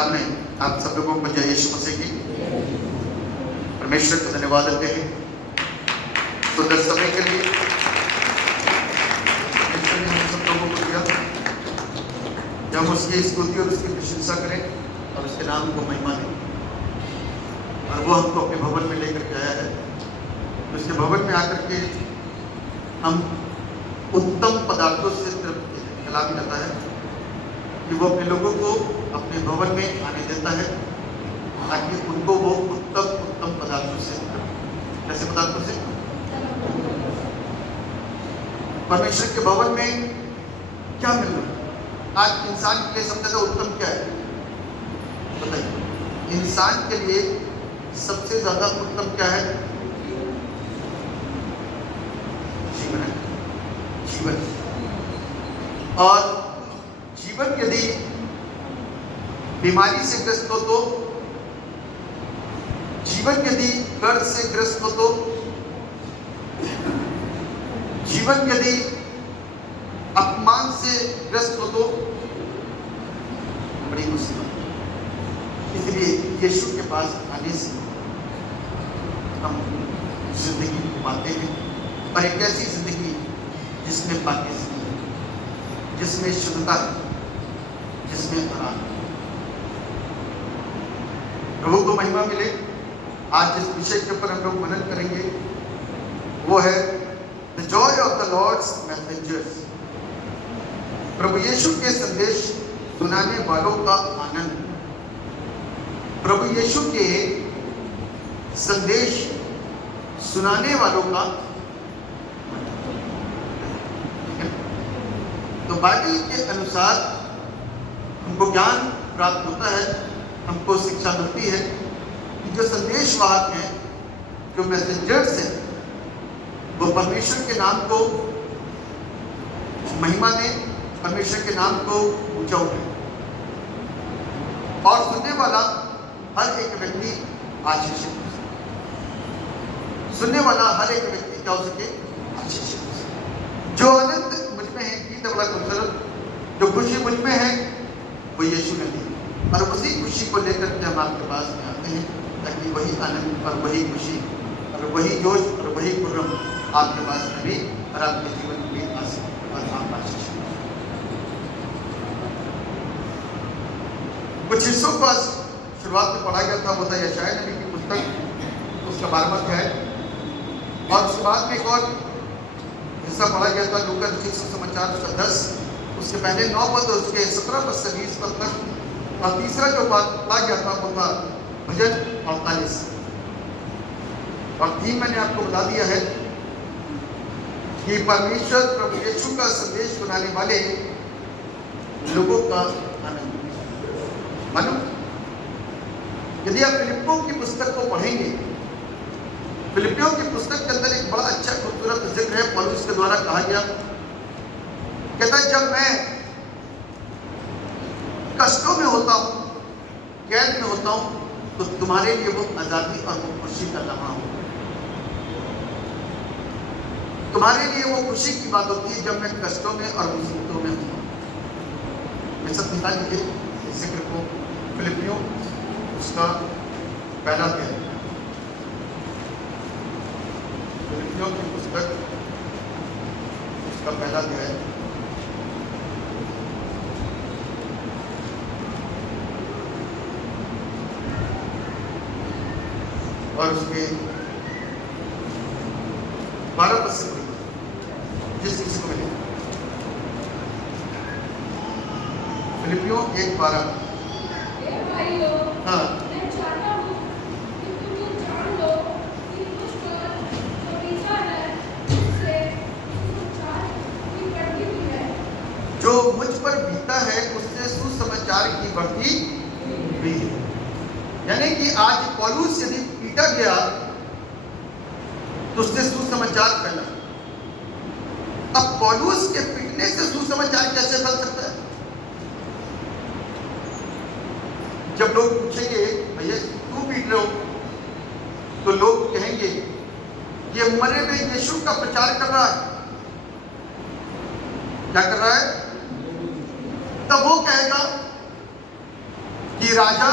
सामने आप सब लोगों को जय यीशु मसीह की परमेश्वर को धन्यवाद देते हैं सुंदर समय के लिए परमेश्वर ने हम सब लोगों को दिया जब हम उसकी स्तुति और उसकी प्रशंसा करें और उसके नाम को महिमा दें। और वो हमको अपने भवन में लेकर के आया है। उसके भवन में आकर के हम उत्तम पदार्थों से कलाम करता है कि वो अपने लोगों को अपने भवन में आने देता है ताकि उनको वो उत्तम पदार्थों से, कैसे पदार्थों से, परमेश्वर के भवन में क्या मिल रहा है। आज इंसान के लिए सबसे ज्यादा उत्तम क्या है बताइए? इंसान के लिए सबसे ज्यादा उत्तम क्या है? जीवन है, जीवन। और जीवन यदि बीमारी से ग्रस्त हो तो, जीवन यदि कर्ज से ग्रस्त हो तो, जीवन यदि अपमान से ग्रस्त हो तो बड़ी मुसीबत। इसलिए यीशु के पास आने से हम जिंदगी को पाते हैं, और एक ऐसी जिंदगी जिसमें पाकिस्तान है, जिसमें शुद्धता है, जिसमें आराम है। प्रभु को महिमा मिले। आज जिस विषय के ऊपर हम लोग मनन करेंगे वो है the joy of the lord's messengers. प्रभु यीशु के संदेश सुनाने वालों का आनंद। प्रभु यीशु के संदेश सुनाने वालों का। तो बाइबल के अनुसार हमको ज्ञान प्राप्त होता है, हमको शिक्षा मिलती है कि जो संदेशवाहक हैं, जो मैसेंजर्स हैं, वो परमेश्वर के नाम को महिमा दें, परमेश्वर के नाम को ऊंचा उठाएं, और सुनने वाला हर एक व्यक्ति आशीषित हो सके। सुनने वाला हर एक व्यक्ति क्या हो सके? आशीषित हो सके। जो आनंद मुझ में है, गीत वाला कुशल, जो खुशी मुझ में है वो यीशु ने दी, और उसी खुशी को लेकर के हम आपके पास में आते हैं ताकि वही आनंद और वही खुशी और वही जोश और वही खुर्रम आपके पास में भी और आपके जीवन में भी आ सके और आप आशीष। कुछ हिस्सों का शुरुआत में पढ़ा गया था, वो था यशायाह नबी की पुस्तक, उसका 12वां अध्याय, और उसके बाद में एक और हिस्सा पढ़ा गया था लूका रचित सुसमाचार उसका 10, उसके पहले 9 पद और उसके 17 पद से 20 पद तक, और तीसरा जो पढ़ा गया था वो था भजन 48। और थीम मैंने आपको बता दिया है कि परमेश्वर प्रभु यीशु का संदेश सुनाने वाले लोगों का आनंद। मानो यदि आप फिलिपियों की पुस्तक को पढ़ेंगे, फिलिपियों की पुस्तक के अंदर एक बड़ा अच्छा खूबसूरत जिक्र है, पौलुस के द्वारा कहा गया। कहता है जब मैं कष्टों में होता हूं, कैद में होता हूं, तो तुम्हारे लिए वो आजादी और वो खुशी का लम्हा हो। तुम्हारे लिए वो खुशी की बात होती है जब मैं कष्टों में और मुसीबतों में हूं। ये सब निकाल लीजिए इस जिक्र को, फिलिपियों उसका पहला अध्याय, फिलिपियों की पुस्तक उसका पहला अध्याय, और उसके 12 पद से पढ़िए जिस किसी को मिले। फिलिपियों 1:12। हाँ, जो मुझ पर बीता है उससे सुसमाचार की बढ़ती हुई है। यानी कि आज पौलुस यदि पीटा गया तो उससे सुसमाचार फैला। अब पौलुस के पीटने से सुसमाचार कैसे फैल सकता है? जब लोग पूछेंगे भैया क्यों पीट रहे हो, तो लोग कहेंगे ये मरे हुए यीशु का प्रचार कर रहा है। क्या कर रहा है? तब वो कहेगा कि राजा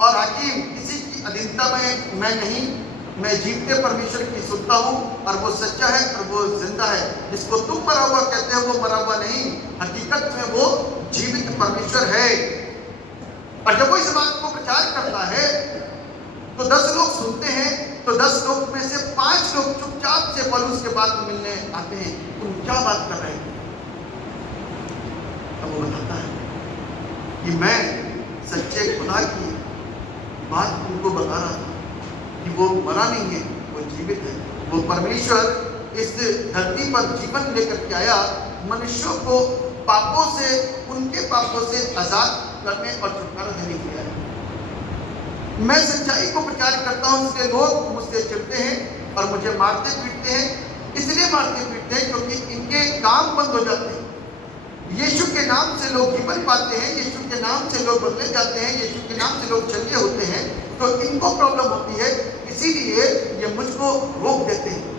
और हाकिम किसी की अधीनता में मैं नहीं, मैं जीवते परमेश्वर की सुनता हूँ और वो सच्चा है और वो जिंदा है। जिसको तुम मरा हुआ कहते हो वो मरा हुआ नहीं, हकीकत में वो जीवित परमेश्वर है। और जब वो इस बात को प्रचार करता है तो 10 लोग सुनते हैं, तो 10 लोग में से 5 लोग चुपचाप से पौलुस के बात मिलने आते हैं। तुम क्या बात कर रहे हैं? तब वो बताता है कि मैं सच्चे खुदा की बात उनको बता रहा था कि वो मरा नहीं है, वो जीवित है। वो परमेश्वर इस धरती पर जीवन लेकर के आया, मनुष्यों को पापों से, उनके पापों से आजाद करने और छुटकारा देने के लिए आया। मैं सच्चाई को प्रचार करता हूँ, इसलिए लोग मुझसे चिढ़ते हैं और मुझे मारते पीटते हैं। इसलिए मारते पीटते हैं क्योंकि इनके काम बंद हो जाते हैं। यीशु के नाम से लोग जीवन पाते हैं, यीशु के नाम से लोग बदले जाते हैं, यीशु के नाम से लोग चंगे होते हैं, तो इनको प्रॉब्लम होती है। इसीलिए ये मुझको रोक देते हैं।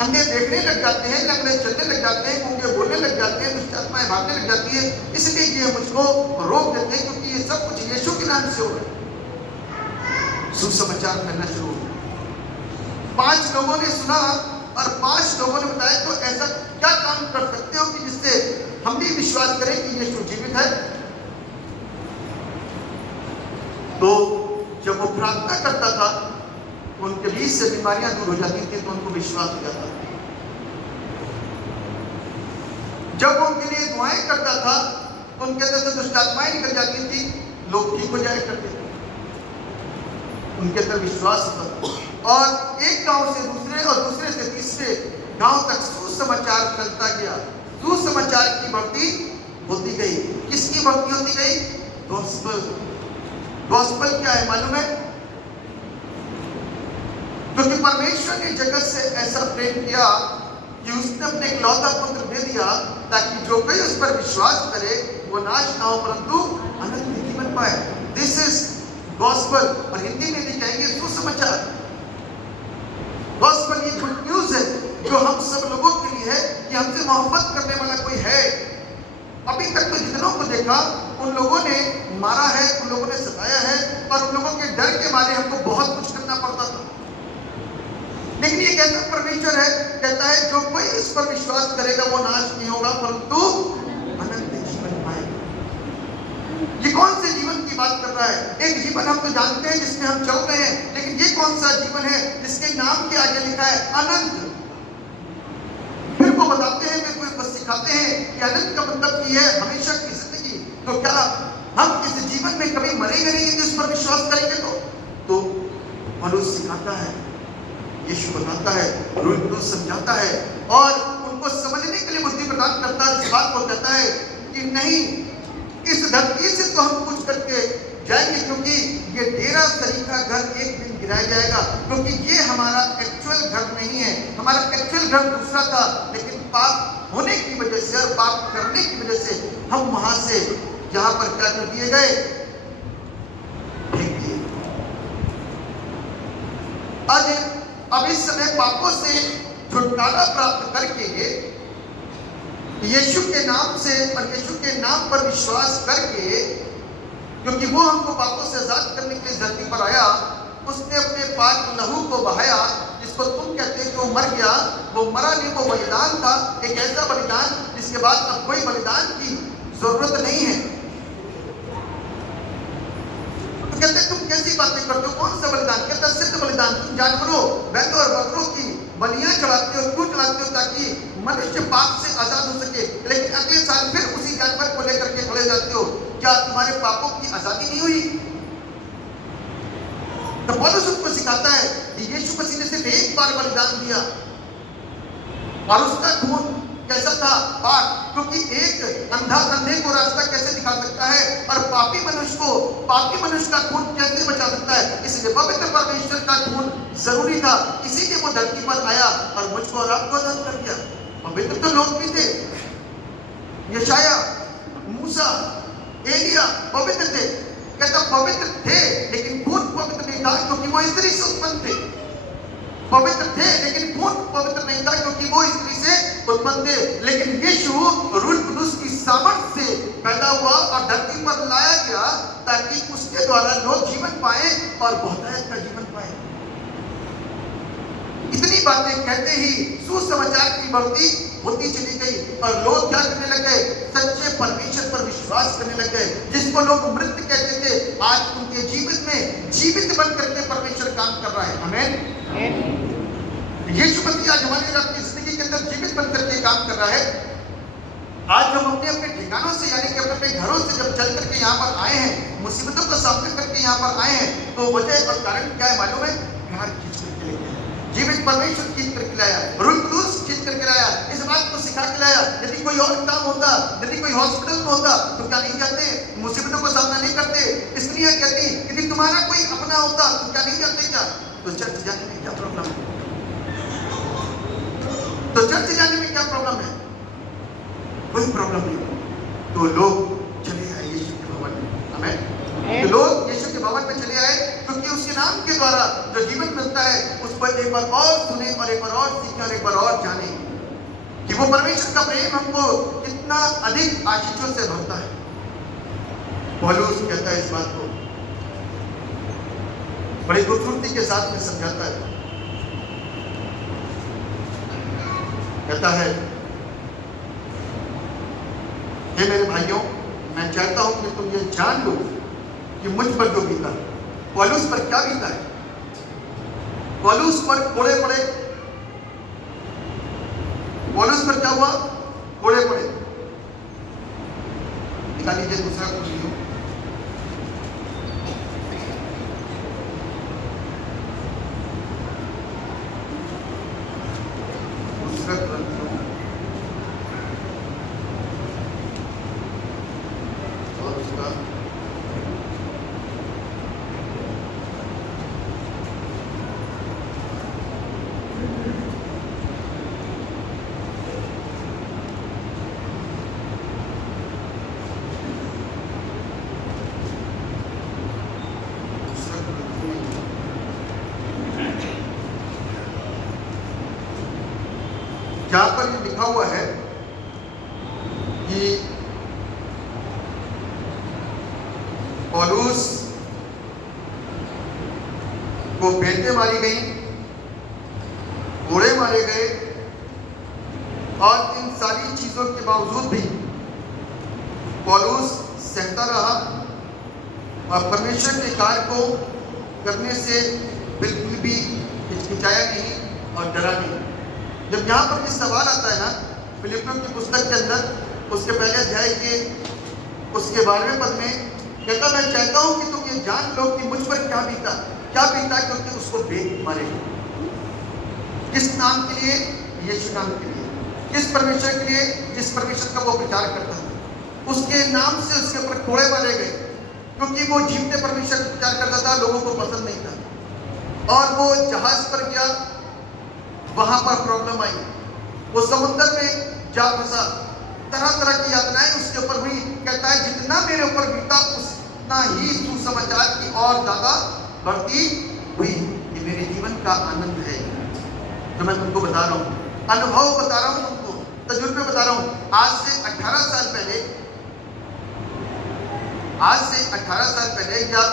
अंधे देखने लग जाते हैं, लंगड़े चलने लग जाते हैं, गूंगे बोलने लग जाते हैं, दुष्ट आत्माएं भागने लग जाती है। इसलिए ये मुझको रोक देते हैं क्योंकि ये सब कुछ यीशु के नाम से हो रहा है। सुसमाचार फैलना शुरू हो गया। 5 लोगों ने सुना और 5 लोगों ने बताया, तो ऐसा क्या काम कर सकते हो कि जिससे हम भी विश्वास करें कि यीशु जीवित है? तो जब वो प्रार्थना करता था तो उनके बीच से बीमारियां दूर हो जाती थी, तो उनको विश्वास हो जाता था। जब वो उनके लिए दुआएं करता था तो उनके अंदर से दुष्ट आत्माएं निकल जाती थी, लोग ठीक हो जाया करते थे। उनके अंदर विश्वास होता और एक गांव से दूसरे और दूसरे से तीसरे गांव तक सुसमाचार फैलता गया। सुसमाचार की भक्ति होती गई। किसकी भक्ति होती गई? गॉस्पेल। गॉस्पेल क्या है मालूम है? क्योंकि परमेश्वर ने जगत से ऐसा प्रेम किया कि उसने अपने इकलौता पुत्र दे दिया ताकि जो कोई उस पर विश्वास करे वो नाश ना हो परंतु अनंत जीवन पाए। This is gospel. और हिंदी में भी कहेंगे सुसमाचार। गॉस्पेल ये गुड न्यूज है जो हम सब लोगों के लिए है कि हमसे मोहब्बत करने वाला कोई है। अभी तक तो जितनों को देखा उन लोगों ने मारा है, उन लोगों ने सताया है और उन लोगों के डर के मारे हमको बहुत कुछ करना पड़ता था। लेकिन ये कैसा परमेश्वर है? कहता है जो कोई इस पर विश्वास करेगा वो नाश नहीं होगा परंतु अनंत जीवन पाएगा। ये कौन से जीवन की बात कर रहा है? एक जीवन हम तो जानते हैं जिसमें हम चल रहे हैं, लेकिन ये कौन सा जीवन है जिसके नाम के आगे लिखा है अनंत? फिर वो बताते हैं, मेरे को सिखाते हैं कि अनंत का मतलब ये है हमेशा की जिंदगी। तो क्या हम इस जीवन में कभी मरेंगे नहीं यदि उस पर विश्वास करेंगे? तो पौलुस सिखाता है, यीशु बताता है, रूह समझाता है और उनको समझने के लिए बुद्धि प्रदान करता है। इस बात को कहता है कि नहीं, इस धरती से तो हम कुछ करके जाएंगे क्योंकि ये डेरा तरीका घर एक दिन गिराया जाएगा, क्योंकि ये हमारा एक्चुअल घर नहीं है। हमारा एक्चुअल घर दूसरा था, लेकिन पाप होने की वजह से और पाप करने की वजह से हम वहां से जहां पर क्या कर दिए गए, फेंक दिए। अब इस समय पापों से छुटकारा प्राप्त करके यीशु के नाम से और यीशु के नाम पर विश्वास करके, क्योंकि वो हमको पापों से आजाद करने के लिए धरती पर आया, उसने अपने पाक लहू को बहाया। जिसको तुम कहते हैं कि वो मर गया, वो मरा नहीं, वो बलिदान था। एक ऐसा बलिदान जिसके बाद अब कोई बलिदान की जरूरत नहीं है। तो कहते हैं तुम कैसी बातें करते हो? कौन सा बलिदान? कहता है सिद्ध बलिदान। तुम जानवरों, बैलों और बकरों की बलियां चढ़ाते हो। क्यों चढ़ाते हो? ताकि मनुष्य पाप से आजाद हो सके। लेकिन अगले साल फिर उसी जानवर को लेकर के खड़े जाते हो। क्या तुम्हारे पापों की आजादी नहीं हुई? तो पौलुस उसको सिखाता है कि यीशु मसीह ने सिर्फ एक बार बलिदान दिया और उसका खून कैसा था? पाक। क्योंकि एक अंधा अंधे को रास्ता कैसे दिखा सकता है और पापी मनुष्य को पापी मनुष्य का खून कैसे बचा सकता है? इसलिए पवित्र परमेश्वर का खून जरूरी था। इसीलिए वो धरती पर आया और मुझको और आपको आजाद कर दिया। पवित्र तो लोग भी थे, यशाया, मूसा, एलिया पवित्र थे। कहता पवित्र थे लेकिन खून पवित्र नहीं था क्योंकि वो स्त्री से उत्पन्न थे। पवित्र थे, लेकिन पूर्ण पवित्र नहीं था क्योंकि वो स्त्री से उत्पन्न थे। लेकिन यीशु रूह कुदूस की सामर्थ्य से पैदा हुआ और धरती पर लाया गया ताकि उसके द्वारा लोग जीवन पाए और बहुतायत का जीवन पाए। इतनी बातें कहते ही सुसमाचार की बढ़ती होती चली गई और लोग क्या करने लगे? सच्चे परमेश्वर पर विश्वास करने लगे। जिसको लोग मृत कहते थे, आज उनके जीवन में जीवित बन करके परमेश्वर काम कर रहा है। आमीन। यीशु मसीह आज हमारी अपनी जिंदगी के अंदर जीवित बन करके काम कर रहा है। आज हम अपने अपने ठिकानों से यानी कि अपने अपने घरों से जब चल करके यहाँ पर आए हैं, मुसीबतों का सामना करके यहाँ पर आए हैं, तो वजह और कारण क्या है मालूम है? प्यार खींच करके लेके आए। जीवित परमेश्वर खींच करके लाया, रूह कुदूस खींच करके लाया, इस बात को सिखा के लाया। यदि कोई और काम होता, यदि कोई हॉस्पिटल में होता तो क्या नहीं जाते? मुसीबतों का सामना नहीं करते? स्त्रियां कहती यदि तुम्हारा कोई अपना होता तो क्या नहीं जाते? क्या तो चर्च जाने में क्या प्रॉब्लम है? तो चर्च जाने में क्या प्रॉब्लम है? कोई प्रॉब्लम नहीं। तो लोग चले आए यीशु के भवन में। आमीन। तो लोग यीशु के भवन में चले आए क्योंकि उसके नाम के द्वारा जो जीवन मिलता है उस पर एक बार और सुने और एक बार और सीखे और एक बार और जाने कि वो परमेश्वर का प्रेम हमको कितना अधिक आशीषों से भरता है। पौलुस कहता है इस बात को बड़ी खूबसूरती के साथ में समझाता है। कहता है, हे मेरे भाइयों, मैं चाहता हूं कि तुम ये जान लो कि मुझ पर जो बीता, पौलुस पर क्या बीता है। पौलुस पर कोड़े पड़े। पौलुस पर क्या हुआ? कोड़े पड़े। निकाल लीजिए दूसरा कुछ नहीं हो। दूसरा ग्रंथ और उसका जहां पर ये लिखा हुआ है कि पौलुस को बेंतें मारी गई, कोड़े मारे गए और इन सारी चीजों के बावजूद भी पौलुस सहता रहा और परमेश्वर के कार्य को करने से बिल्कुल भी हिचकिचाया नहीं और डरा नहीं। जब यहाँ पर ये सवाल आता है ना फिलिपियों की पुस्तक के अंदर, उसके पहले अध्याय के उसके 12वें पद में कहता, मैं चाहता हूं कि तुम ये जान लो कि मुझ पर क्या बीता। क्या बीता? क्योंकि उसको बेंत मारे। किस नाम के लिए? यीशु नाम के लिए। किस परमेश्वर के लिए? जिस परमेश्वर का वो प्रचार करता था, उसके नाम से उसके ऊपर कोड़े मारे गए क्योंकि वो जीवते परमेश्वर का प्रचार करता था। लोगों को पसंद नहीं था और वो जहाज पर गया, वहां पर प्रॉब्लम आई, वो समुद्र में जा फंसा, तरह तरह की यातनाएं उसके ऊपर हुई। कहता है जितना मेरे ऊपर बीता उतना ही सुसमाचार की और ज्यादा बढ़ती हुई। ये मेरे जीवन का आनंद है जो मैं तुमको बता रहा हूँ, अनुभव बता रहा हूँ, तुमको तजुर्बे बता रहा हूँ। आज से 18 साल पहले या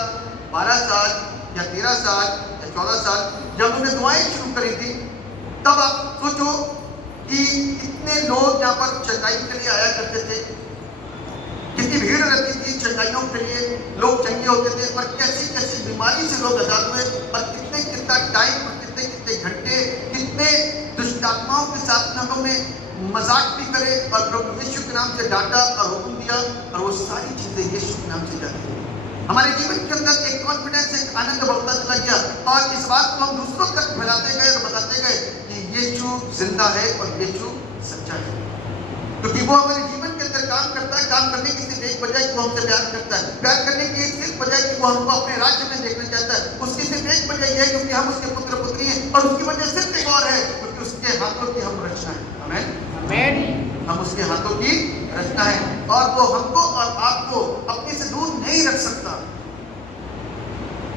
12 साल या 13 साल या 14 साल जब हमने दुआएं शुरू करी थी, तब आप सोचो कि कितने लोग यहाँ पर चंगाई के लिए आया करते थे, कितनी भीड़ रहती थी चंगाइयों के लिए, लोग चंगे होते थे और कैसी कैसी बीमारी से लोग आजाद हुए और कितना टाइम और कितने घंटे कितने दुष्टात्माओं के साथ में हमने मजाक भी करे और प्रभु यीशु के नाम से डांटा और हुक्म दिया और वो सारी चीजें यीशु के नाम से जाती है। हमारे जीवन के अंदर एक कॉन्फिडेंस, एक आनंद बढ़ता चला गया और इस बात को हम दूसरों तक फैलाते गए और बताते गए कि यीशु जिंदा है और यीशु सच्चा है। क्योंकि वो हमारे जीवन के अंदर काम करता है। काम करने की सिर्फ एक वजह कि वो हमसे प्यार करता है। प्यार करने की सिर्फ वजह कि वो हमको अपने राज्य में देखना चाहता है। उसकी सिर्फ एक वजह यह है क्योंकि हम उसके पुत्र पुत्री हैं और उसकी वजह सिर्फ एक और है क्योंकि उसके हाथों की हम रचना है। आमीन। हम उसके हाथों की रचना है और वो हमको और आपको अपने से दूर नहीं रख सकता।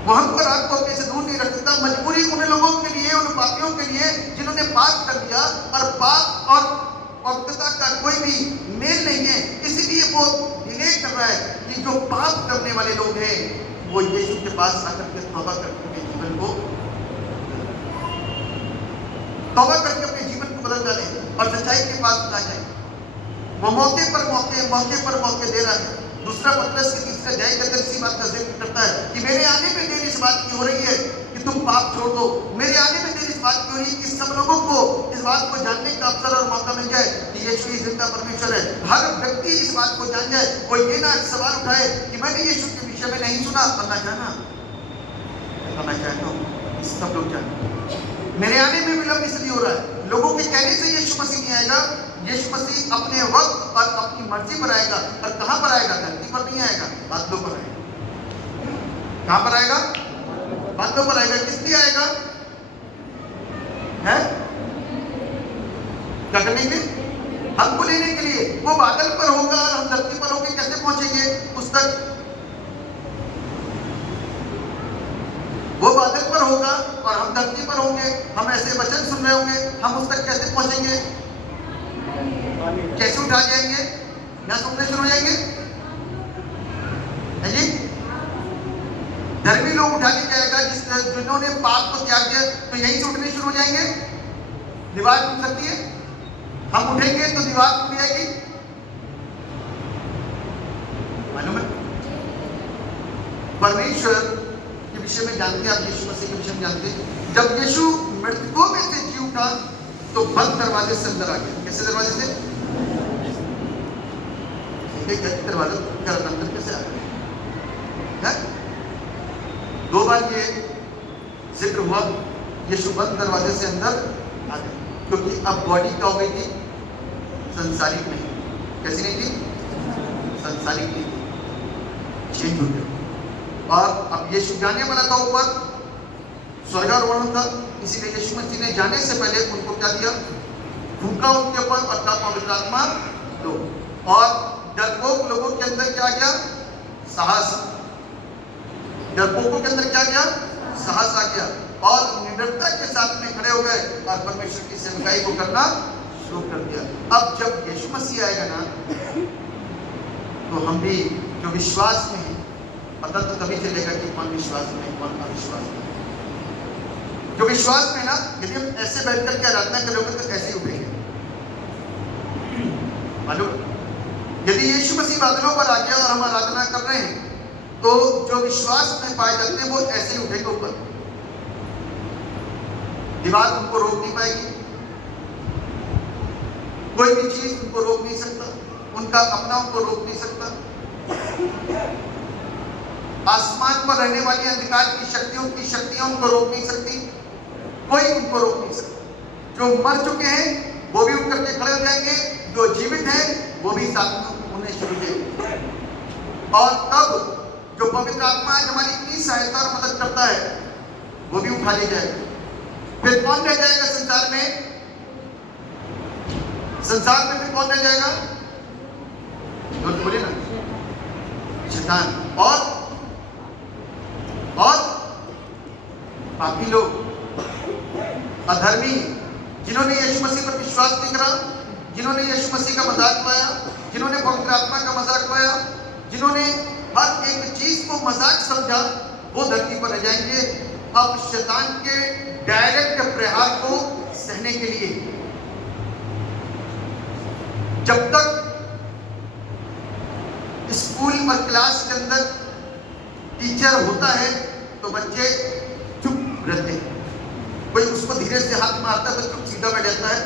वो हमको रात को अपने से दूर नहीं रख सकता। मजबूरी उन लोगों के लिए, उन पापियों के लिए जिन्होंने पाप कर दिया, और पाप और पवित्रता का कोई भी मेल नहीं है, इसलिए वो डिले कर रहा है कि जो पाप करने वाले लोग हैं वो यीशु के पास आकर के तौबा करके अपने जीवन को बदल डालें और सच्चाई के पास ना जाए। वो मौके पर मौके दे रहा है। दूसरा पत्रस के तीसरे अध्याय के अंदर इसी बात का जिक्र करता है कि मेरे आने में देर इस बात की हो रही है कि तुम पाप छोड़ दो। मेरे आने में देर इस बात की हो रही है कि सब लोगों को इस बात को जानने का अवसर और मौका मिल जाए कि यीशु ही जिंदा परमेश्वर है। हर व्यक्ति इस बात को जान जाए। कोई ये ना सवाल उठाए कि मैंने यीशु के विषय में नहीं सुना, करना चाहना मैं चाहता हूँ सब लोग जाने। मेरे आने में विलंब इसलिए हो रहा है, लोगों के कहने से यीशु मसीह नहीं आएगा। यीशु मसीह अपने वक्त और अपनी मर्जी पर आएगा। और कहां पर आएगा? धरती पर नहीं आएगा, बादलों पर आएगा। कहां पर आएगा? बादलों पर आएगा। किस लिए आएगा? है क्या करने के? हमको लेने के लिए। वो बादल पर होगा और हम धरती पर होंगे, कैसे पहुंचेंगे उस तक? वो बादल पर होगा और हम धरती पर होंगे, हम ऐसे वचन सुन रहे होंगे, हम उस तक कैसे पहुंचेंगे? कैसे उठा जाएंगे? यहाँ सुनने शुरू हो जाएंगे है जी? धर्मी लोग उठा के जाएगा। जिन्होंने पाप को त्याग दिया तो यहीं से उठने शुरू हो जाएंगे। दीवार टूट सकती है, हम उठेंगे तो दीवार टूट जाएगी, मालूम है? परमेश्वर के विषय में जानते हैं आप, यीशु मसीह के विषय में जानते हैं। जब यीशु मृतकों में से जी उठा तो बंद दरवाजे से अंदर आ गया। कैसे दरवाजे से? दरवाजा अंदर कैसे आ गया? दो बार ये जिक्र हुआ, यीशु बंद दरवाजे से अंदर आ गया, क्योंकि अब बॉडी क्या हो गई थी? संसारिक नहीं। कैसी नहीं थी? संसारिक नहीं थी, चेंज हो गया। और अब यीशु जाने वाला था ऊपर, स्वर्गारोहण था। इसीलिए यीशु मसीह ने जाने से पहले उनको क्या दिया? फूंका उनके ऊपर, अर्थात पवित्र आत्मा लो। और डरपोक लोगों के अंदर क्या गया? साहस। डरपोकों के अंदर क्या गया? साहस आ गया और निडरता के साथ में खड़े हो गए और परमेश्वर की सेवकाई को करना शुरू कर दिया। अब जब यीशु मसीह आएगा ना, तो हम भी जो विश्वास में है, पता तो तभी चलेगा कि कौन विश्वास में है, कौन अविश्वास में। जो विश्वास में ना, यदि हम ऐसे बैठ करके आराधना करोगे तो ऐसे ही उठेंगे, मालूम? यदि यीशु मसीह बादलों पर आ गया और हम आराधना कर रहे हैं, तो जो विश्वास में पाए जाते हैं वो ऐसे ही उठेंगे ऊपर। दीवार उनको रोक नहीं पाएगी, कोई भी चीज उनको रोक नहीं सकता, उनका अपना उनको रोक नहीं सकता। आसमान पर रहने वाली अंधकार की शक्तियां उनको रोक नहीं सकती, कोई उनको रोक नहीं सकता। जो मर चुके हैं वो भी उठ करके खड़े हो जाएंगे, जो जीवित हैं वो भी साथ में उन्हें शुरू देंगे। और तब जो पवित्र आत्मा है, हमारी इतनी सहायता और मदद करता है, वो भी उठा ले जाएगा। फिर कौन रह जाएगा संसार में? संसार में फिर कौन रह जाएगा? बोले ना, शैतान और बाकी लोग, अधर्मी, जिन्होंने यीशु मसीह पर विश्वास नहीं करा, जिन्होंने यीशु मसीह का मजाक उड़ाया, जिन्होंने पवित्र आत्मा का मजाक उड़ाया, जिन्होंने हर एक चीज को मजाक समझा, वो धरती पर रह जाएंगे। अब शैतान के डायरेक्ट प्रहार को सहने के लिए, जब तक स्कूल और क्लास के अंदर टीचर होता है तो बच्चे चुप रहते हैं। कोई उसको धीरे से हाथ मारता है तो चुप सीधा बैठ जाता है,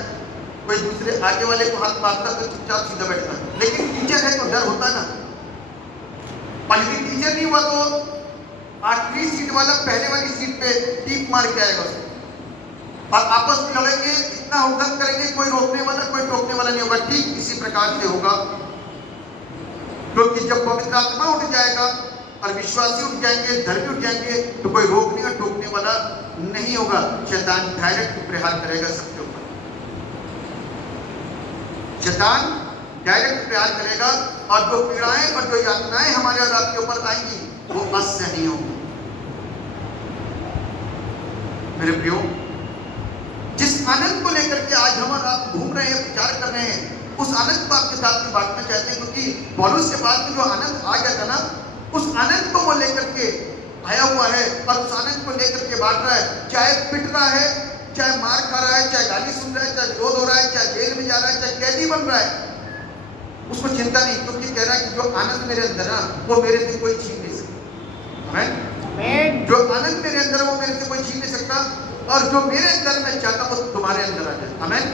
कोई दूसरे आगे वाले को हाथ मारता है तो चुपचाप सीधा बैठता है। लेकिन टीचर है तो डर होता ना। और यदि टीचर नहीं हुआ तो 8वीं सीट वाला पहले वाली सीट पे टीप मार के आएगा उसे, और आपस में लड़ेंगे, इतना हुड़दंग करेंगे, कोई रोकने वाला कोई टोकने वाला नहीं होगा। ठीक इसी प्रकार से होगा, क्योंकि जब पवित्र आत्मा उठ जाएगा और विश्वासी उठ जाएंगे, धर्मी उठ जाएंगे, तो कोई रोकने और टोकने वाला नहीं होगा। शैतान डायरेक्ट प्रहार करेगा सबके ऊपर। शैतान डायरेक्ट प्रहार करेगा और जो पीड़ाएं और जो यातनाएं हमारे और आपके ऊपर आएंगी वो असहनीय होंगी। मेरे प्रियो, जिस आनंद को लेकर के आज हम और आप घूम रहे हैं, विचार कर रहे हैं, उस आनंद को आपके साथ में बांटना चाहते हैं, क्योंकि पौलुस के पास में जो आनंद आ गया था ना, उस आनंद को वो लेकर के आया हुआ है और उस आनंद को लेकर के बांट रहा है। चाहे पिट रहा है, चाहे मार खा रहा है, चाहे गाली सुन रहा है, चाहे विरोध हो रहा है, चाहे जेल में जा रहा है, चाहे कैदी बन रहा है, उसको चिंता नहीं, क्योंकि कह रहा है कि जो आनंद मेरे अंदर है वो मेरे से कोई छीन नहीं सकता। आमीन। जो आनंद मेरे अंदर है वो मेरे से कोई छीन नहीं सकता, और जो मेरे अंदर मैं चाहता हूं वो तुम्हारे अंदर आ जाए। आमीन।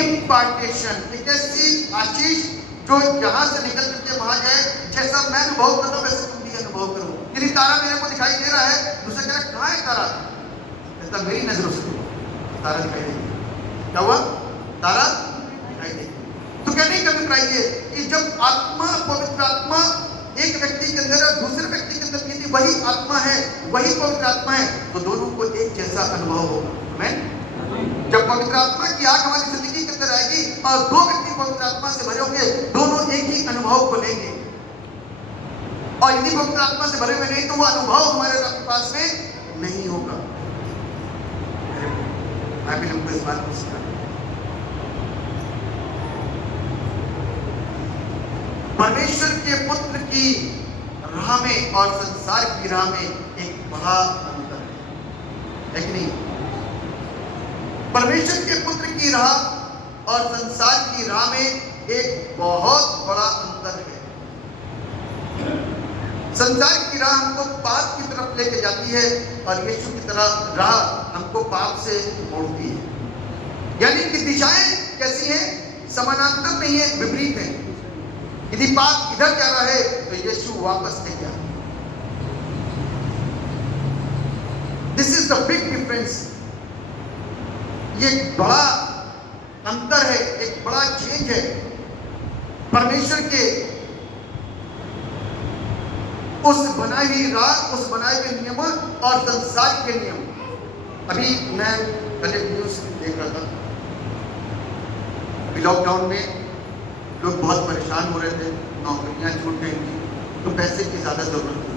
इम्पार्टेशन, एक ऐसी आशीष जो यहाँ से निकल करके वहां जाए, जैसा मैं अनुभव करता हूं वैसे तुम भी अनुभव करो। यदि तारा मेरे को दिखाई दे रहा है, दूसरा कह रहा है कहाँ है तारा, ऐसा मेरी नजरों से तारा दिखाई देगी। क्या हुआ? तारा दिखाई देगी। तो क्या नहीं करना चाहिए कि जब आत्मा, पवित्र आत्मा एक व्यक्ति के अंदर और दूसरे व्यक्ति के अंदर यदि वही आत्मा है, वही पवित्र आत्मा है, तो दोनों को एक जैसा अनुभव होगा। आमीन। जब पवित्र आत्मा की आग हमारी जिंदगी के अंदर आएगी और दो व्यक्ति पवित्र आत्मा से भरे होंगे, दोनों एक ही अनुभव को लेंगे। और यदि पवित्र आत्मा से भरे हुए नहीं, तो वो अनुभव हमारे पास में नहीं होगा। अभी हमको इस बात को सीखना, परमेश्वर के पुत्र की राह में और संसार की राह में एक बड़ा अंतर है कि नहीं? परमेश्वर के पुत्र की राह और संसार की राह में एक बहुत बड़ा अंतर है। संसार की राह हमको पाप की तरफ लेके जाती है और यीशु की तरह राह हमको पाप से मोड़ती है। यानी कि दिशाएं कैसी हैं? समानांतर नहीं है, विपरीत है। यदि पाप इधर जा रहा है तो यीशु वापस ले गया। This is the big difference. ये बड़ा अंतर है, एक बड़ा चेंज है। परमेश्वर के उस बनाई हुई राह, उस बनाए हुए नियम और संसार के नियम। अभी मैं पहले न्यूज देख रहा था, अभी लॉकडाउन में लोग बहुत परेशान हो रहे थे, नौकरियां छूट गई थी, तो पैसे की ज़्यादा ज़रूरत थी।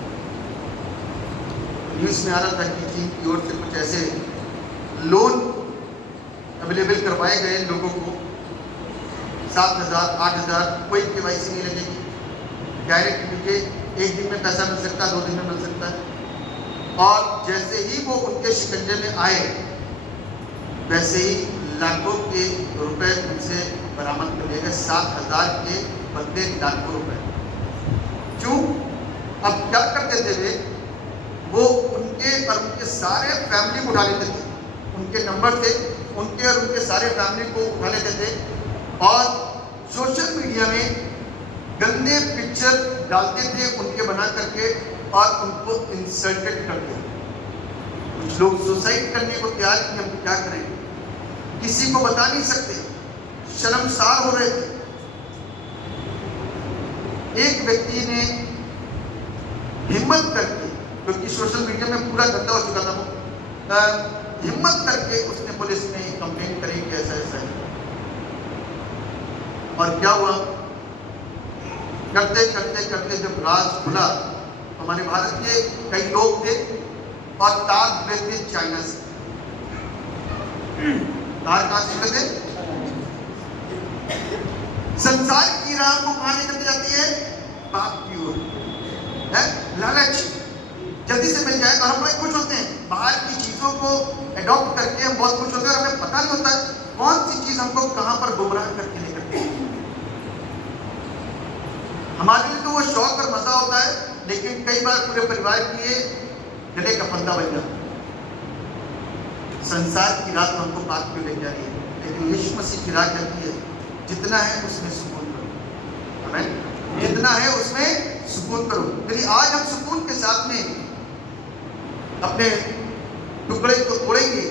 न्यूज़ में आ रहा था कि चीन की ओर से कुछ ऐसे लोन अवेलेबल करवाए गए लोगों को, 7,000 8,000, कोई KYC नहीं लगेगी, डायरेक्ट मुझे एक दिन में पैसा मिल सकता है, 2 दिन में मिल सकता है। और जैसे ही वो उनके शिकंजे में आए, वैसे ही लाखों के रुपए उनसे बरामद कर लिए गए, 7,000 के बदले लाखों रुपए। क्यों? अब क्या करते थे वे? वो उनके और उनके सारे फैमिली को उठा लेते थे, उनके नंबर थे, उनके और उनके सारे फैमिली को उठा लेते थे और सोशल मीडिया में गंदे पिक्चर डालते थे उनके बना करके और उनको इंसल्टेड करते थे। कुछ लोग सुसाइड करने को तैयार कि हम क्या करें, किसी को बता नहीं सकते, शर्मसार हो रहे थे। एक व्यक्ति ने हिम्मत करके, क्योंकि सोशल मीडिया में पूरा गंदा हो चुका था वो, हिम्मत करके उसने पुलिस में कंप्लेंट करी कि ऐसा ऐसा है। और क्या हुआ? करते करते करते जब राज खुला, हमारे भारत के कई लोग थे और तार जुड़े थे चाइना से। तार कहां से जुड़े थे? संसार की राह को कहां लेकर जाती है? पाप की ओर है, लालच, जल्दी से मिल जाए। और हम बड़े खुश होते हैं बाहर की चीजों को एडॉप्ट करके, हम बहुत खुश होते हैं और हमें पता नहीं होता है कौन सी चीज हमको कहां पर गुमराह करके लेकर के। हमारे लिए तो वो शौक और मजा होता है, लेकिन कई बार पूरे परिवार के लिए गले का फंदा बन जाता है। संसार की रात हमको पाप क्यों ले जा रही है? लेकिन यीशु मसीह की रात कहती है जितना है उसमें सुकून करो। आमीन। जितना है उसमें सुकून करो। यदि आज हम सुकून के साथ में अपने टुकड़े को तोड़ेंगे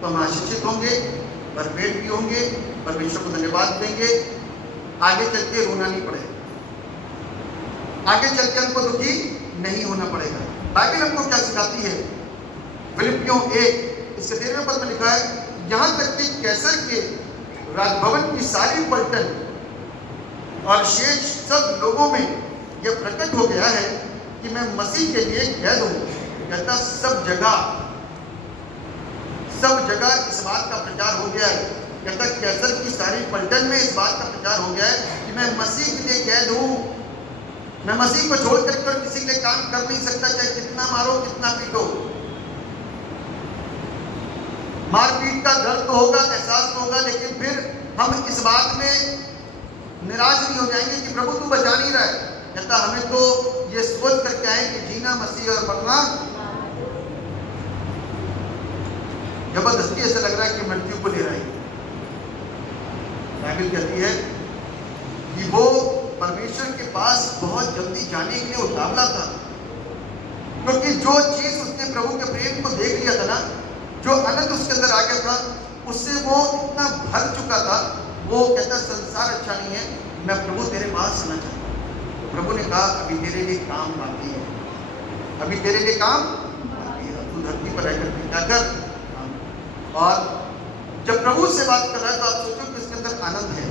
तो हम आशीषित होंगे, भरपेट भी होंगे, परमेश्वर को धन्यवाद देंगे, आगे चल के रोना नहीं पड़ेगा, आगे चल के हमको दुखी नहीं होना पड़ेगा। बाइबल हमको क्या सिखाती है? फिलिपियों 1 इसके 13वें पद में लिखा है, यहाँ तक कि कैसर के राजभवन की सारी पलटन और शेष सब लोगों में यह प्रकट हो गया है कि मैं मसीह के लिए कैद हूं। कहता सब जगह सब जगह इस बात का प्रचार हो गया है, कहता कैसर की सारी पलटन में इस बात का प्रचार हो गया है कि मैं मसीह के लिए कैद हूं, मैं मसीह को छोड़ करके और किसी के लिए काम कर नहीं सकता, चाहे कितना मारो कितना पीटो। मारपीट का दर्द तो होगा, एहसास तो होगा, लेकिन फिर हम इस बात में निराश नहीं हो जाएंगे कि प्रभु तू बचा नहीं रहा है। कहता हमें तो ये सोच करके आए कि जीना मसीह और मरना जबरदस्ती ऐसा लग रहा है कि मृत्यु को ले रहा है। बाइबल कहती है कि वो परमेश्वर के पास बहुत जल्दी जाने के लिए उतावला था, क्योंकि जो चीज उसने प्रभु के प्रेम को देख लिया था ना, जो आनंद उसके अंदर आ गया था, उससे वो इतना भर चुका था। वो कहता संसार अच्छा नहीं है, मैं प्रभु तेरे पास आना चाहता हूँ। प्रभु ने कहा अभी तेरे लिए काम बाकी है, अभी तेरे लिए काम बाकी है, तू धरती पर रहकर के क्या कर। और जब प्रभु से बात कर रहा है तो आप सोचो कि उसके अंदर आनंद है।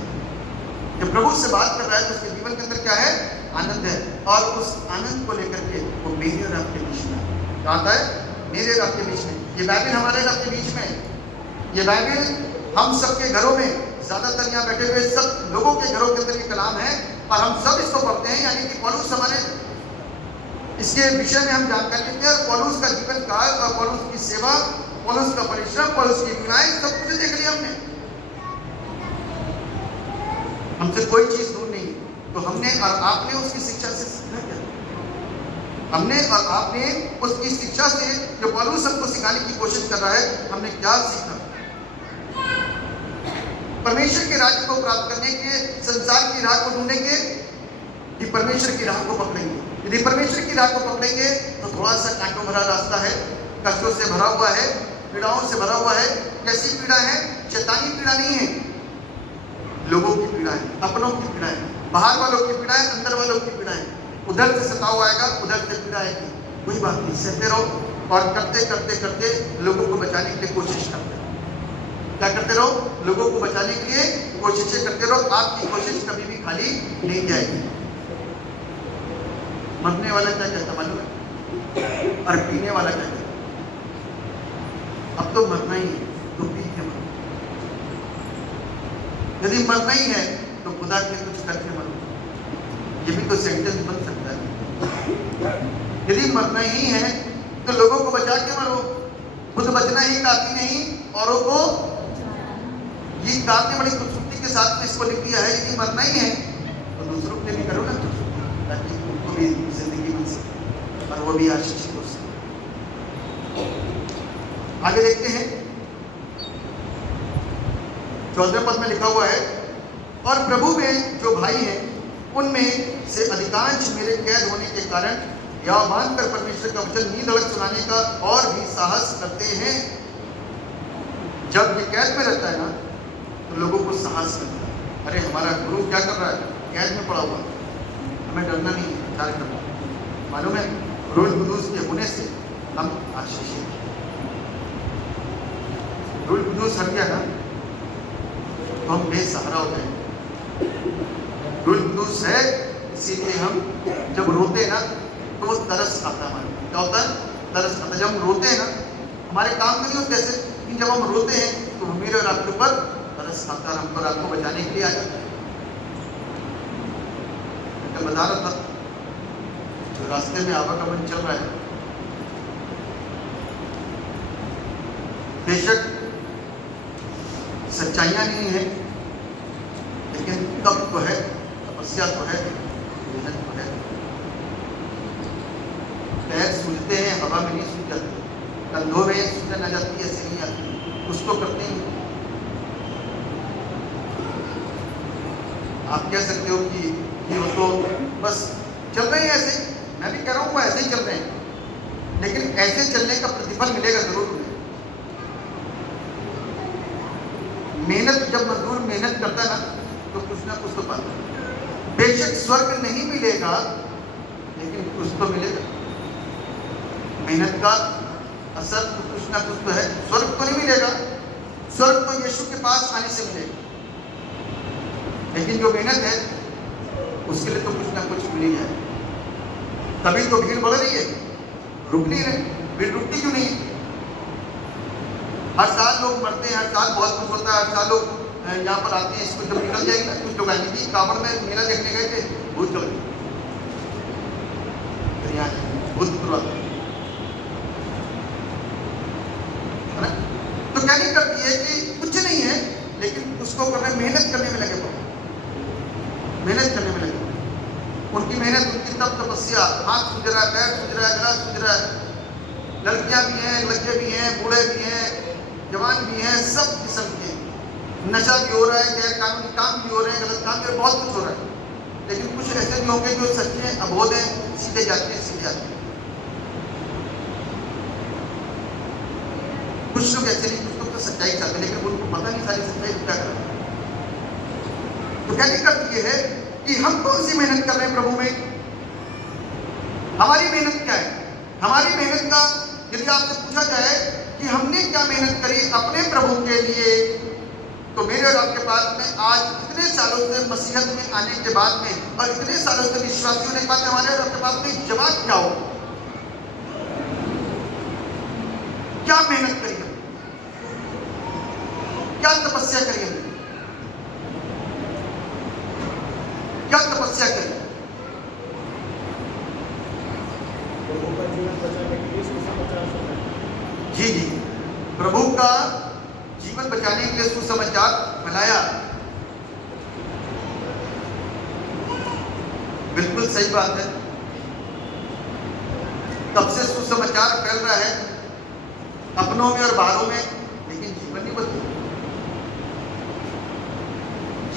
जब प्रभु से बात कर रहा है तो उसके जीवन के अंदर क्या है, आनंद है। और उस आनंद को लेकर के वो मेरे और आपके बीच में आता है, मेरे और आपके बीच में। ये बाइबल हमारे और आपके बीच में, ये बाइबल हम सबके घरों में, ज्यादातर यहाँ बैठे हुए सब लोगों के घरों के अंदर ये कलाम है और हम सब इसको पढ़ते हैं। यानी कि पौलुस हमारे इसके विषय में हम जानकारी लेते हैं, पौलुस का जीवन काल और पौलुस की सेवा, पौलुस का परिश्रम, पौलुस की पीड़ाएं, सब कुछ देख लिया हमने। हमसे कोई चीज दूर नहीं, तो हमने और आपने उसकी शिक्षा से सीखा क्या? हमने और आपने उसकी शिक्षा से जो पौलुस हमको सिखाने की कोशिश कर रहा है, हमने क्या सीखा? परमेश्वर के राज्य को प्राप्त करने के, संसार की राह को ढूंढेंगे कि परमेश्वर की राह को पकड़ेंगे। यदि परमेश्वर की राह को पकड़ेंगे तो थोड़ा सा कांटों भरा रास्ता है, कष्टों से भरा हुआ है, पीड़ाओं से भरा हुआ है। कैसी पीड़ा है? शैतानी पीड़ा नहीं है, लोगों की पीड़ा है, अपनों की पीड़ा है, बाहर वालों की पीड़ा है, अंदर वालों की पीड़ा है। उधर से सताव आएगा, उधर से पीड़ा आएगी, कोई बात नहीं, सहते रहो और करते करते करते लोगों को बचाने के लिए कोशिश करते रहो। क्या करते रहो? लोगों को बचाने के लिए कोशिशें करते रहो। आपकी कोशिश कभी भी खाली नहीं जाएगी। मरने वाला क्या कहता मालूम है? और पीने वाला क्या कहता? अब तो मरना ही है तो पी के मरो। यदि मरना ही है तो खुदा के कुछ करके मरो। ये भी तो सेंटेंस बन सकता है। यदि मरना ही है तो लोगों को बचा के मरो। खुद बचना ही काफी नहीं, औरों को, ये कार ने बड़ी खूबसूरती के साथ में इसको लिख दिया है, यदि मरना ही है तो दूसरों के लिए करो ना, ताकि उनको भी जिंदगी मिल सके और वो भी आशीषित हो सके। आगे देखते हैं 14वें पद में लिखा हुआ है, और प्रभु में जो भाई हैं उनमें से अधिकांश मेरे कैद होने के कारण या मानकर परमेश्वर का वचन नींद अलग सुनाने का और भी साहस करते हैं। जब ये कैद में रहता है ना तो लोगों को साहस मिलता है, अरे हमारा गुरु क्या कर रहा है, कैद में पड़ा हुआ, हमें डरना नहीं है, विचार करना। मालूम है रूल कुदूस के होने से हम आशीषित हैं। रूल कुदूस हट गया ना तो हम बेसहारा हो जाएंगे। रूल कुदूस है, इसीलिए हम जब रोते हैं ना तो वो तरस आता है हमारे। क्या होता है? तरस आता है। जब हम रोते हैं ना, हमारे काम नहीं होते ऐसे, लेकिन जब हम रोते हैं तो मेरे और आपके ऊपर तरस आता है, हमको रात को बचाने के लिए आ जाता है। मैं बता रहा था जो रास्ते में आवागमन चल रहा है, बेशक सच्चाइयां नहीं है, लेकिन तप तो है, तपस्या तो है, मेहनत तो है। पैर सूझते हैं, हवा में नहीं सूझ जाते, कंधों में सूझन आ जाती है, ऐसे नहीं आती, कुछ तो करते हैं। आप कह सकते हो कि ये तो बस चल रहे हैं ऐसे, मैं भी कह रहा हूँ वो ऐसे ही चल रहे हैं, लेकिन ऐसे चलने का प्रतिफल मिलेगा जरूर उन्हें। मेहनत, जब मजदूर मेहनत करता है ना तो कुछ ना कुछ तो पाता है। बेशक स्वर्ग नहीं मिलेगा, लेकिन कुछ तो मिलेगा। मेहनत का असर तो कुछ ना कुछ तो है। स्वर्ग तो नहीं मिलेगा, स्वर्ग तो यीशु के पास आने से मिलेगा, लेकिन जो मेहनत है उसके लिए तो कुछ ना कुछ मिल ही जाए। तभी तो भीड़ बढ़ रही है, रुक नहीं रही। भीड़ रुकती क्यों नहीं? हर साल लोग मरते हैं, हर साल बहुत कुछ होता है, हर साल लोग यहाँ पर आते हैं। इसको जब निकल जाएगा, कुछ लोग आएंगे कि कांवड़ में मेला देखने गए थे, भूत चल गए, भूत पूर्व। तो क्या नहीं करती है कि कुछ नहीं है, लेकिन उसको करने मेहनत करने में लगे पड़े, मेहनत करने में लगे। उनकी मेहनत, उनकी तप तपस्या, हाथ सूझ रहा है, पैर सूझ रहा है, गला सूझ रहा है, लड़कियां भी हैं, लड़के भी हैं, बूढ़े भी हैं, जवान भी हैं, सब किस्म के। नशा भी हो रहा है, गैर कानूनी काम भी हो रहे हैं, गलत काम भी, बहुत कुछ हो रहा है। लेकिन कुछ ऐसे भी होंगे जो सच्चे अबोध हैं, सीधे जाते हैं, सीधे आते हैं। कुछ लोग ऐसे नहीं, कुछ लोग तो सच्चाई चाहते हैं, लेकिन उनको पता नहीं सारी सच्चाई क्या कर रहा है। तो क्या दिक्कत ये है कि हम कौन सी मेहनत कर रहे हैं प्रभु में? हमारी मेहनत क्या है? हमारी मेहनत का यदि आपसे पूछा जाए कि हमने क्या मेहनत करी अपने प्रभु के लिए, तो मेरे और आपके पास में आज इतने सालों से मसीहत में आने के बाद में और इतने सालों से विश्वासी होने के बाद में हमारे और आपके पास में जवाब क्या हो? क्या मेहनत करी हमने? क्या तपस्या करी हमने? क्या तपस्या करी? जी जी, प्रभु का जीवन बचाने के लिए सुसमाचार फैलाया। बिल्कुल सही बात है। तब से सुसमाचार फैल रहा है अपनों में और बाहरों में, लेकिन जीवन नहीं बदला।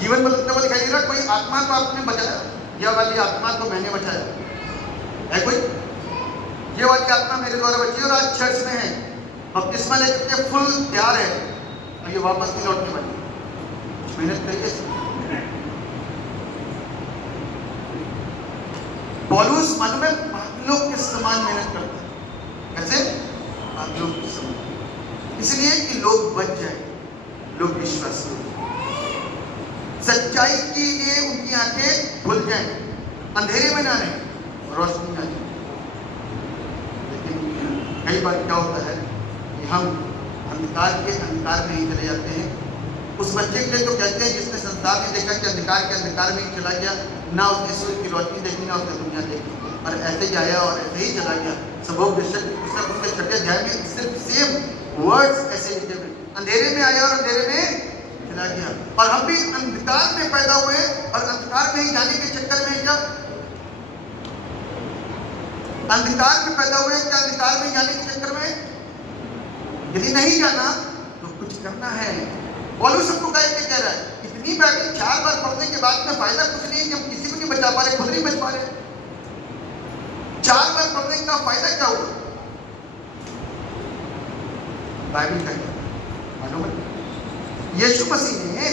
जीवन बदलता हुआ दिखाई दे रहा। कोई आत्मा को आपने बचाया, यह वाली आत्मा को मैंने बचाया है। कोई ये वाली आत्मा मेरे द्वारा बची और आज चर्च में है, बपतिस्मा लेकर के फुल तैयार है, और ये वापस नहीं लौटने वाली। कुछ मेहनत करिए। पौलुस मालूम है पागलों के समान मेहनत करता है। कैसे? पागलों के समान, इसलिए कि लोग बच जाए, लोग विश्वासी हो, सच्चाई के लिए उनकी आंखें खुल जाएं, अंधेरे में ना रहें, रोशनी में आ जाए। लेकिन कई बार क्या होता है कि हम अंधकार के अंधकार में ही चले जाते हैं। उस बच्चे के लिए तो कहते हैं जिसने संसार में देखा कि अंधकार के अंधकार में ही चला गया, ना उसने सूर्य की रोशनी देखी, ना उसने दुनिया देखी, और ऐसे ही आया और ऐसे ही चला गया। संभोग पुस्तक उसके छठे अध्याय में सिर्फ सेम वर्ड्स ऐसे लिखे हुए, अंधेरे में आया और अंधेरे में चला गया। और हम भी अंधकार में पैदा हुए और अंधकार में ही जाने के चक्कर में क्या अंधकार में पैदा हुए, क्या अंधकार में जाने के चक्कर में? यदि नहीं जाना तो कुछ करना है। पौलुस सबको कह रहा है, इतनी बाइबल 4 बार पढ़ने के बाद में फायदा कुछ नहीं है कि हम किसी को नहीं बचा पा रहे, खुद नहीं बच पा रहे। 4 बार पढ़ने का फायदा क्या हुआ? बाइबल का मालूम है, यीशु मसीह ने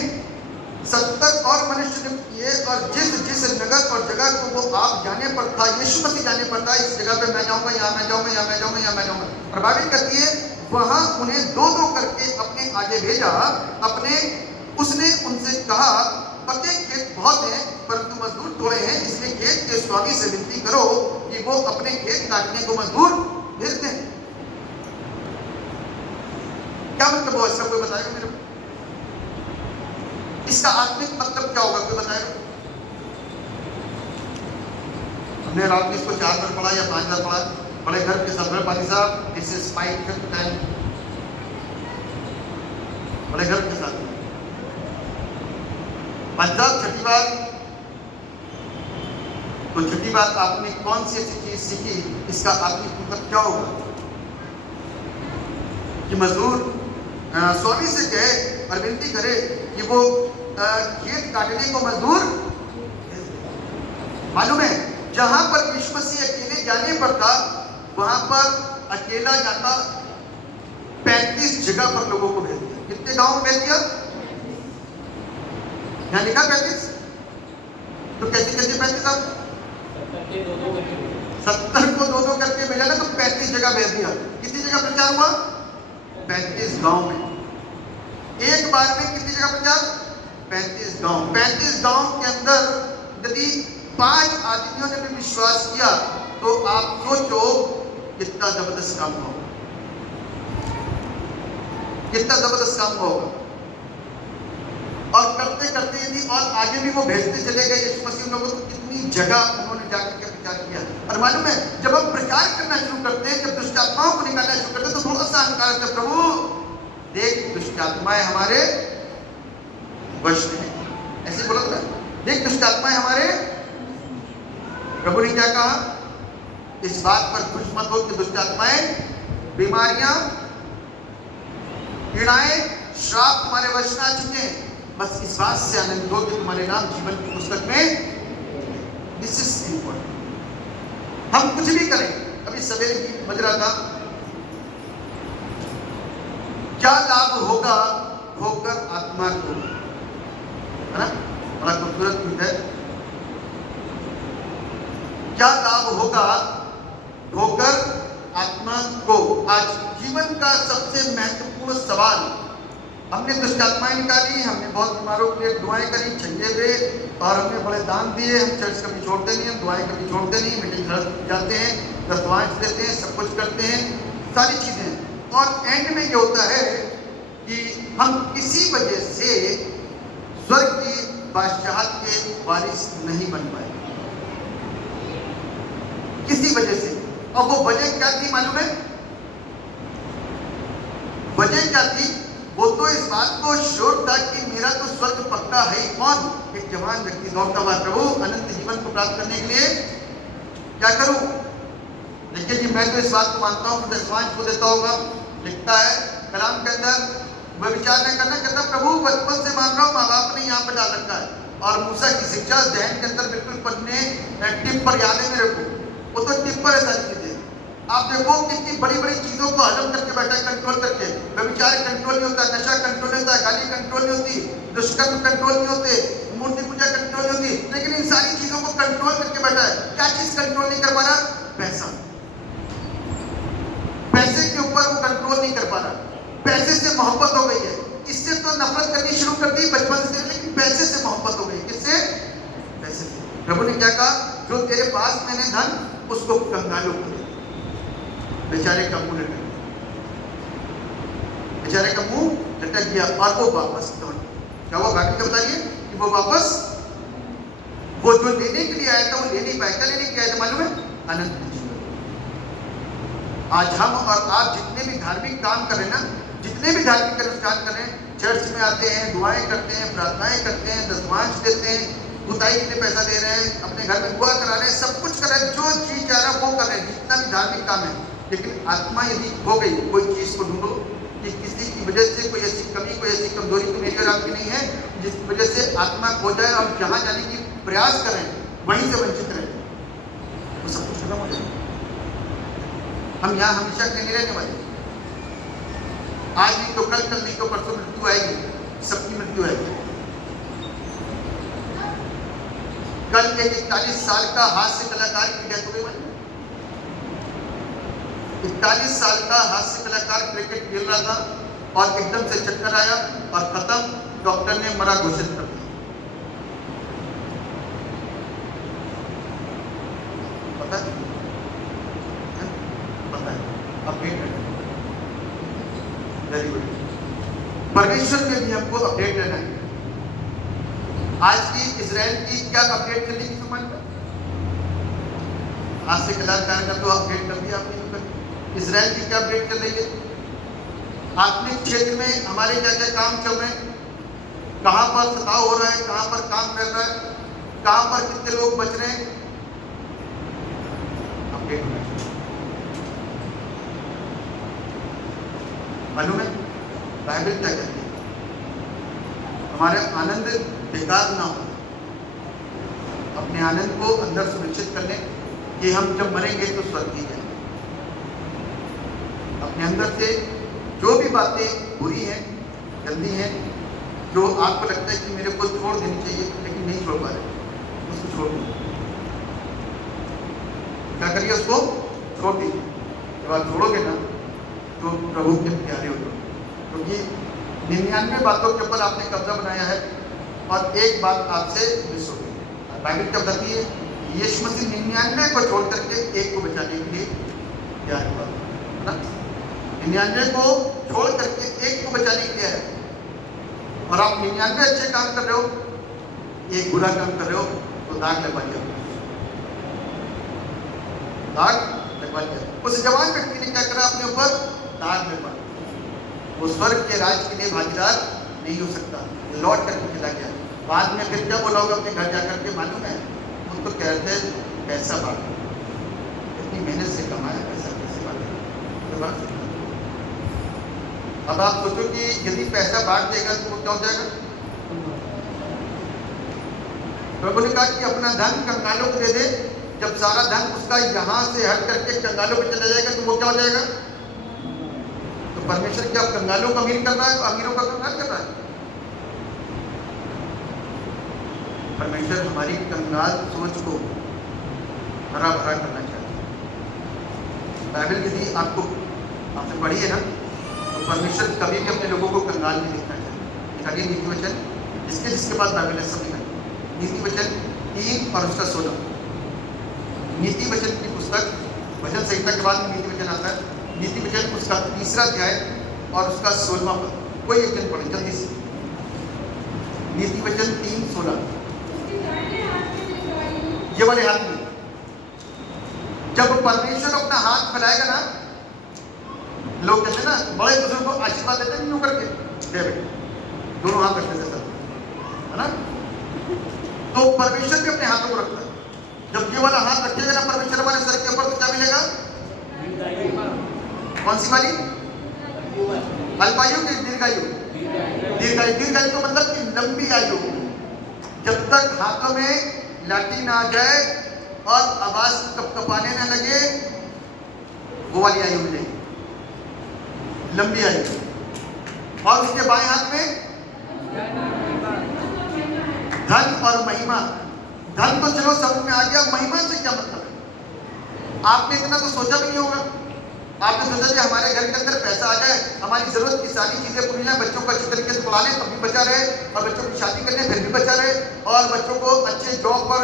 70 और मनुष्य नियुक्त किए, और जिस नगर और जगह को वो आप जाने पर था, यीशु मसीह जाने पर था, इस जगह पे मैं जाऊंगा, यहाँ मैं जाऊंगा, यहाँ मैं जाऊंगा, यहाँ मैं जाऊंगा। और बाइबल कहती है वहां उन्हें 2-2 करके अपने आगे भेजा। उसने उनसे कहा, पके खेत बहुत हैं परंतु मजदूर थोड़े हैं, इसलिए खेत के स्वामी से विनती करो कि वो अपने खेत काटने को मजदूर भेज दें। क्या मतलब हुआ इसका? कोई बताएगा मेरे को? इसका आत्मिक मतलब क्या होगा? कोई बताएगा? हमने रात में इसको 4 बार पढ़ा या 5 बार पढ़ा। बड़े घर के सब पानी साहब, this is my 5th time. बड़े घर के साथ पंजाब छठी बार। तो छठी बात आपने कौन सी ऐसी चीज सीखी? इसका आत्मिक मतलब क्या होगा? कि मजदूर स्वामी से कहे और विनती करे कि वो खेत काटने को मजदूर। मालूम है जहां पर यीशु मसीह अकेले जाने पर था, वहां पर अकेला जाता 35 जगह पर लोगों को भेज दिया। कितने गांव में भेज दिया? यहाँ लिखा 35। तो कैसे 35? अब 70 को 2-2 करके भेजा ना, तो 35 जगह भेज दिया। कितनी जगह प्रचार हुआ? 35 गांव में। एक बार में कितनी जगह प्रचार? 35 गांव। 35 गांव के अंदर यदि 5 आदमियों ने भी विश्वास किया, तो आप सोचो कितना जबरदस्त काम हो। कितना जबरदस्त काम हुआ होगा। और करते करते यदि और आगे भी वो भेजते चले गए यीशु मसीह लोगों को, कितनी जगह उन्होंने जाकर के प्रचार किया। और मालूम है, जब हम प्रचार करना शुरू करते हैं, जब दुष्ट आत्माओं को निकालना शुरू करते हैं, तो थोड़ा सा अहंकार है, प्रभु देख दुष्ट आत्माएं हमारे वश में, ऐसे बोला था, देख दुष्ट आत्माएं हमारे। प्रभु ने क्या कहा, इस बात पर खुश मत हो कि दुष्ट आत्माएं, बीमारियां, पीड़ाएं, श्राप तुम्हारे वश में आ चुके हैं। बस इस बात से आनंद हो कि तुम्हारे नाम जीवन की पुस्तक में। This is important. हम कुछ भी करें, अभी सवेरे की बज रहा था, क्या लाभ होगा होकर आत्मा को, है ना, बड़ा खूबसूरत गीत है। क्या लाभ होगा होकर आत्मा को। आज जीवन का सबसे महत्वपूर्ण सवाल, हमने दुष्ट आत्माएं निकाली, हमने बहुत बीमारों के लिए दुआएं करी, चंगे हुए, और हमने बड़े दान दिए, हम चर्च कभी छोड़ते नहीं, हम दुआएं कभी छोड़ते नहीं, मीटिंग जाते हैं, दसवांश देते हैं, सब कुछ करते हैं, सारी चीजें। और एंड में ये होता है कि हम किसी वजह से स्वर्ग की बादशाहत के वारिस नहीं बन पाए, किसी वजह से। और वो वजह क्या थी मालूम है? वजह क्या थी? वो तो इस बात को श्योर था कि मेरा तो स्वर्ग पक्का है। कौन? एक जवान व्यक्ति दौड़ता हुआ, प्रभु अनंत जीवन को प्राप्त करने के लिए क्या करूं? लेकिन जी मैं तो इस बात को मानता हूं, दसवांश को देता होगा। लिखता है कलाम के अंदर, वह विचार नहीं करना, कहता प्रभु बचपन से मान रहा हूं, माँ बाप ने यहाँ पर डाल रखा है, और मूसा की शिक्षा जहन के अंदर बिल्कुल पन्ने टिप पर याद है मेरे को, वो तो टिप पर है सारी चीजें। आप देखो कितनी बड़ी बड़ी चीजों को हजम करके बैठा है, कंट्रोल करके। व्यभिचार कंट्रोल नहीं होता, नशा कंट्रोल नहीं होता, गाली कंट्रोल नहीं होती, दुष्कर्म कंट्रोल नहीं होते, मूर्ति पूजा कंट्रोल नहीं होती, लेकिन इन सारी चीजों को कंट्रोल करके बैठा है। क्या चीज कंट्रोल नहीं कर पा रहा? पैसा। पैसे के ऊपर वो कंट्रोल नहीं कर पा रहा। पैसे से मोहब्बत हो गई है, इससे तो नफरत करनी शुरू कर दी बचपन से, लेकिन पैसे से मोहब्बत हो गई। किससे? पैसे से। प्रभु ने क्या कहा, जो तेरे पास मैंने धन, उसको कंगालों को दे। बेचारे का मुंह लटक गया, बेचारे का मुंह लटक गया, और वो वापस लौट गया। क्या हुआ? बाकी क्या बताइए कि वो वापस, वो जो लेने के लिए आया था वो ले नहीं पाया। क्या लेने के लिए आया था मालूम है? अनंत जीवन। आज हम और आप जितने भी धार्मिक काम कर रहे हैं ना, जितने भी धार्मिक अनुष्ठान कर रहे हैं, चर्च में आते हैं, दुआएं करते हैं, प्रार्थनाएं करते हैं, दसवांश देते हैं, खुदाई के लिए पैसा दे रहे हैं, अपने घर में दुआ करा रहे हैं, सब कुछ कर रहे हैं, जो चीज चाह रहा है वो कर रहे हैं, जितना भी धार्मिक काम है। लेकिन आत्मा यदि हो गई, कोई चीज को ढूंढो कि किसी की वजह से कोई ऐसी कमी, कोई ऐसी कमजोरी तो मेरी और आपकी नहीं है जिस वजह से आत्मा खो जाए, और जहां जाने की प्रयास करें वहीं से वंचित रहे, वो सब कुछ खत्म हो जाए। हम यहाँ हमेशा के नहीं रहने वाले। आज नहीं तो कल, कल नहीं तो परसों मृत्यु आएगी, सबकी मृत्यु आएगी। कल एक 41 साल का हास्य कलाकार की डेथ हो गई। 41 साल का हास्य कलाकार क्रिकेट खेल रहा था और एकदम से चक्कर आया और खत्म, डॉक्टर ने मरा घोषित कर दिया। पता है? पता है, अपडेट रहना। Very good. परमेश्वर में भी हमको अपडेट रहना है। आज की इजराइल की क्या अपडेट चल रही है? हास्य कलाकार का तो अपडेट कर दिया आपने। इजराइल की क्या अपडेट चल रही है? आत्मिक क्षेत्र में हमारे क्या क्या काम चल रहे हैं, कहां पर सताव हो रहा है, कहां पर काम कर रहा है, कहां पर कितने लोग बच रहे हैं, अपडेट होना चाहिए। मालूम है बाइबल क्या कहती है? हमारे आनंद बेकार ना हो, अपने आनंद को अंदर सुनिश्चित कर लें कि हम जब मरेंगे तो स्वर्ग ही जाएंगे। अपने अंदर से जो भी बातें बुरी हैं, गंदी हैं, जो आपको लगता है कि मेरे को छोड़ देनी चाहिए लेकिन नहीं छोड़ पा रहे, उसको छोड़ दीजिए। क्या करिए? उसको छोड़ दीजिए। जब आप छोड़ोगे ना तो प्रभु के प्यारे हो जाओगे, क्योंकि 99 बातों के ऊपर आपने कब्जा बनाया है और एक बात आपसे मिस हो गई। बाइबल क्या बताती है? यीशु मसीह 99 को छोड़ करके एक को बचाने के लिए तैयार हुआ, है ना? 99 को छोड़ करके एक को को बचाने के लिए है, और आप 99 अच्छे काम कर रहे हो, एक बुरा काम कर रहे हो, तो दाग लगवा लिया, दाग लगवा लिया। उस जवान व्यक्ति ने क्या करा, अपने ऊपर दाग लगवा लिया। वो स्वर्ग के राज के लिए भागीदार नहीं हो सकता, लौट करके चला गया। बाद में फिर क्या बोला होगा अपने घर जाकर के, मालूम है, वो तो कहते हैं पैसा बांट, इतनी मेहनत से कमाया पैसा कैसे बांटे। अब आप सोचो कि यदि पैसा बांट देगा तो वो क्या हो जाएगा। प्रभु ने कहा कि अपना धन कंगालों को दे दे। जब सारा धन उसका यहां से हट करके कंगालों पे चला जाएगा तो वो क्या हो जाएगा। तो परमेश्वर क्या कंगालों को अमीर कर रहा है, अमीरों का कंगाल कर रहा है। परमेश्वर हमारी कंगाल सोच को हरा भरा करना चाहता है। बाइबल यदि आपने पढ़ी है ना, तो परमेश्वर कभी भी अपने लोगों को कंगाल नहीं देखना चाहता। आगे नीति वचन, जिसके बाद बाइबल है सब लिखा, नीति वचन 3 और उसका 16। नीति वचन की पुस्तक, भजन संहिता के बाद में नीति वचन आता है। नीति वचन उसका 3रा अध्याय और उसका 16वां पद। कोई एक दिन पढ़े जल्दी से। नीति वचन 3:16। ये वाले हाथ में जब परमेश्वर अपना हाथ फैलाएगा ना, लोग कहते हैं ना, बड़े बुजुर्ग को आशीर्वाद देते हैं, यूं करके दे बेटे, दोनों हाथ रखते थे, है ना। तो परमेश्वर भी अपने हाथों को रखता है। जब ये वाला हाथ रखिएगा ना परमेश्वर हमारे सर के ऊपर, तो क्या मिलेगा। कौन सी वाली? अल्पायु की दीर्घायु। दीर्घायु का मतलब कि लंबी आयु। जब तक हाथों में लाठी ना आ जाए और आवाज कपकपाने ना लगे, वो वाली आयु मिलेगी, लंबी आयु। और उसके बाएं हाथ में धन और महिमा। धन तो चलो समझ में आ गया, महिमा से क्या मतलब है। आपने इतना तो सोचा भी नहीं होगा। आपने सोचा कि हमारे घर के अंदर पैसा आ जाए, हमारी जरूरत की सारी चीजें पूरी जाए, बच्चों को अच्छी तरीके से पढ़ा लें तब भी बचा रहे, और बच्चों की शादी करने फिर भी बचा रहे, और बच्चों को अच्छे जॉब पर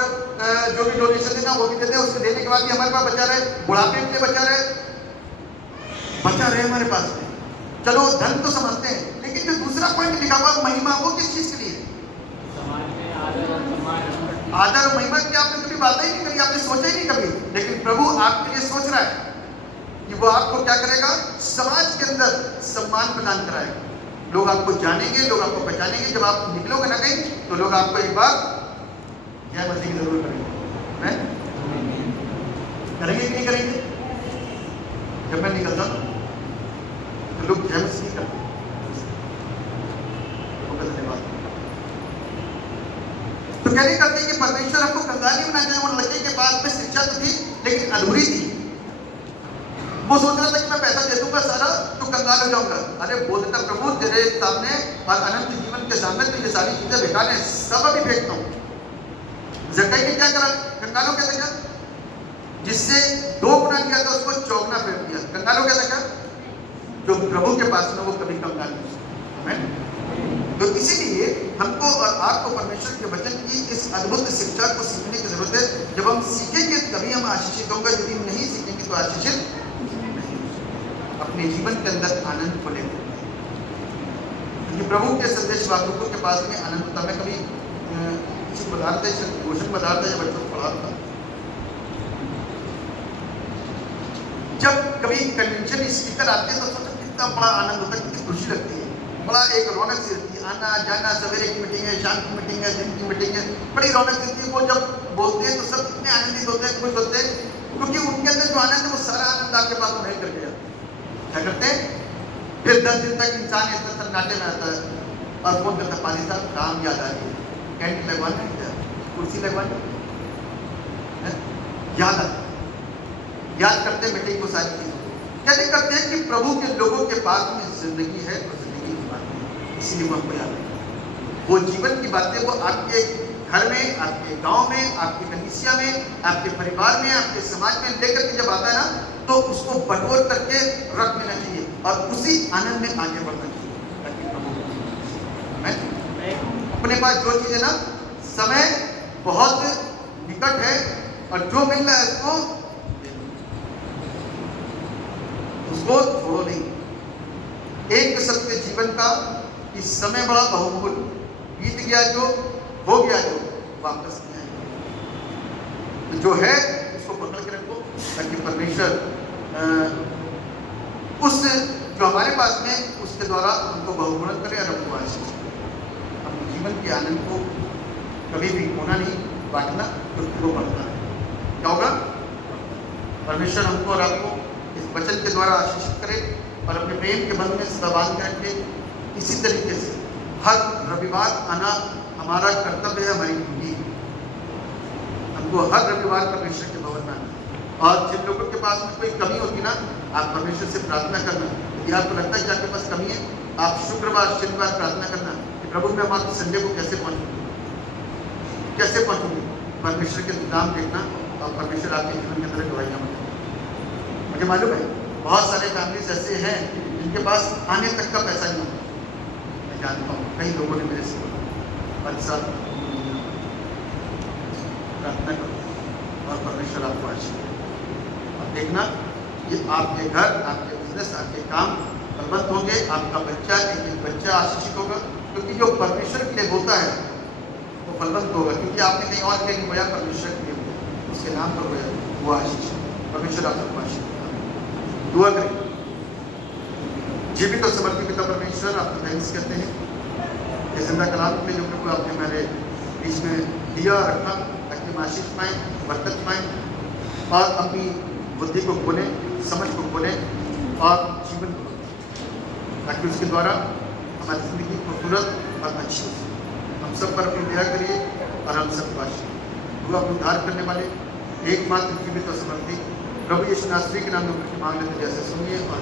जो भी डोनेशन देना वो भी दे दें, उसके देने के बाद भी हमारे पास बचा रहे, बुढ़ापे के लिए बचा रहे हमारे पास में। चलो धन तो समझते हैं, लेकिन जो दूसरा पॉइंट लिखा हुआ महिमा, वो किस चीज के लिए? आदर और महिमा की आपने कभी बात ही नहीं करी, आपने सोचा ही नहीं कभी। लेकिन प्रभु आपके लिए सोच रहा है कि वो आपको क्या करेगा, समाज के अंदर सम्मान प्रदान कराएगा। लोग आपको जानेंगे, लोग आपको पहचानेंगे। जब आप निकलोगे ना कहीं, तो लोग आपको एक बार जय मसीह की जरूर करेंगे। करेंगे कि नहीं करेंगे? जब मैं निकलता हूं तो लोग जय मसीह करते हैं। धन्यवाद। तो क्या नहीं करते कि परमेश्वर हमको कंगाल नहीं बनाना चाहिए। वो लड़के के पास में शिक्षा तो थी, लेकिन अधूरी थी। वो सोच रहा था कि मैं पैसा दे दूंगा सारा तो कंगाल हो जाऊंगा। अरे बोलता प्रभु तेरे सामने और अनंत जीवन के सामने तो ये सारी चीजें बेकार है, सब अभी फेंकता हूँ। जक्कई ने क्या करा? कंगालों कहते क्या? जिससे 2 गुना किया था उसको 4 गुना फेंक दिया। कंगालों कहते क्या? जो प्रभु के पास में वो कभी कंगाल नहीं है। तो इसीलिए हमको और आपको परमेश्वर के वचन की इस अद्भुत शिक्षा को सीखने की जरूरत है। जब हम सीखेंगे तभी हम आशीषित होंगे, यदि हम नहीं सीखेंगे तो आशीषित अपने जीवन के अंदर आनंद को लेकर, क्योंकि प्रभु के संदेश वाहकों के पास में आनंद होता। मैं कभी किसी पदार्थ पोषण पदार्थ या बच्चों को पढ़ाता, जब कभी कन्वेंशन स्पीकर आते हैं तो सोचो कितना बड़ा आनंद होता है, कितनी खुशी लगती है, बड़ा एक रौनक सी रहती है। आना जाना, सवेरे की मीटिंग है, शाम की मीटिंग है, दिन की मीटिंग है, बड़ी रौनक रहती है। वो जब बोलते हैं तो सब कितने आनंदित होते हैं, खुश होते हैं, क्योंकि उनके अंदर जो आनंद है वो सारा आनंद आपके पास नहीं करके जाता। क्या करते हैं? फिर 10 दिन तक इंसान इस तरह सन्नाटे में आता है और फोन करता, पाली साहब काम याद आ रही है, कैंट लगवाना है, कुर्सी लगवाना याद आता, याद करते मीटिंग को सारी चीजों को। क्या नहीं करते हैं कि प्रभु के लोगों के पास में जिंदगी है और जिंदगी की बात है, इसीलिए वो हमको याद है। वो जीवन की बातें वो आपके घर में, आपके गांव में, आपकी कलीसिया में, आपके परिवार में, आपके समाज में लेकर के जब आता है ना, तो उसको बटोर करके रख देना चाहिए और उसी आनंद में आगे बढ़ना चाहिए। ताकि प्रभु अपने पास जो चीज है ना, समय बहुत निकट है और जो मिल रहा है उसको छोड़ो नहीं। एक सत्य जीवन का कि समय बड़ा बहुमूल्य, बीत गया जो, हो गया जो, वापस नहीं आएगा। जो है उसको पकड़ के रखो, ताकि परमेश्वर उस जो हमारे पास में उसके द्वारा हमको बहुगुणन करे और हमको आशीष करे। हम जीवन के आनंद को कभी भी खोना नहीं, बांटना, क्योंकि वो बढ़ता है। क्या होगा? परमेश्वर हमको और आपको इस वचन के द्वारा आशीषित करे और अपने प्रेम के बंध में सदा बांध कर रखे। इसी तरीके से हर रविवार आना हमारा कर्तव्य है, हमारी ड्यूटी है। हमको हर रविवार परमेश्वर के भवन में आना। और जिन लोगों के पास में कोई कमी होती ना, आप परमेश्वर से प्रार्थना करना। यदि आपको लगता है कि आपके पास कमी है, आप शुक्रवार शनिवार प्रार्थना करना कि प्रभु मैं वहाँ संडे को कैसे पहुँचूँगी, कैसे पहुँचूँगी। परमेश्वर के नाम देखना और परमेश्वर आपके जीवन के अंदर गवाहियाँ बने। मुझे मालूम है बहुत सारे फैमिलीज ऐसे हैं जिनके पास आने तक का पैसा नहीं होता। मैं जानता हूँ, कई लोगों ने मेरे से बोला, पर प्रार्थना करो और परमेश्वर आपको आशीष देगा। अब देखना, ये आपके घर, आपके बिजनेस, आपके काम बलवंत होंगे। आपका बच्चा, एक बच्चा आशीषित होगा, क्योंकि जो परमेश्वर के लिए होता है वो बलवंत होगा, क्योंकि आपने कहीं और के लिए होया, परमेश्वर के लिए होया, उसके नाम पर होया, वो आशीष। परमेश्वर आप सबको आशीष देगा। दुआ करें। जीवित और समर्पित पिता परमेश्वर, आपको थैंक्स करते हैं ये जिंदा कलाम में जो प्रभु आपने हमारे बीच में दिया रखा, ताकि हम आशीष पाएँ, बरकत पाएँ और अपनी बुद्धि को खोलें, समझ को खोलें और जीवन को, ताकि उसके द्वारा हमारी जिंदगी खूबसूरत और अच्छी हो। हम सब पर अपनी दया करिए और हम सब आशीष। वो अपने उद्धार करने वाले एकमात्र जीवित और समर्पित प्रभु यीशु नासरी के नाम में मांग लेते जैसे सुनिए और